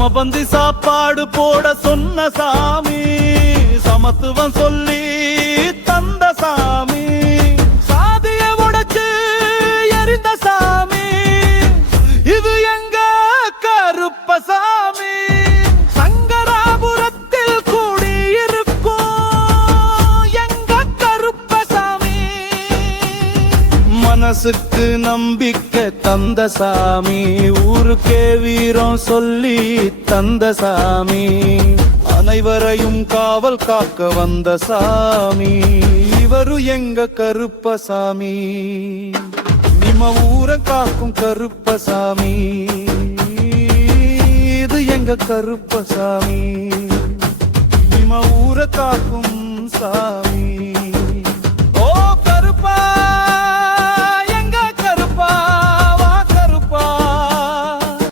சமபந்தி சாப்பாடு போட சொன்ன சாமி, சமத்துவம் சொல்லி தந்த சாமி, சாதிய உடைச்சு எரிந்த சாமி, இது எங்க கருப்பசாமி. சங்கராபுரத்தில் கூடியிருக்கும் எங்க கருப்பசாமி, மனசுக்கு நம்பிக்கை தந்த சாமி, ஊருக்கே வீரம் சொல்லி தந்த சாமி, அனைவரையும் காவல் காக்க வந்த சாமி, இவரு எங்க கருப்பசாமி. நிம ஊரை காக்கும் கருப்பசாமி, இது எங்க கருப்பசாமி. நிம ஊரை காக்கும் சாமி.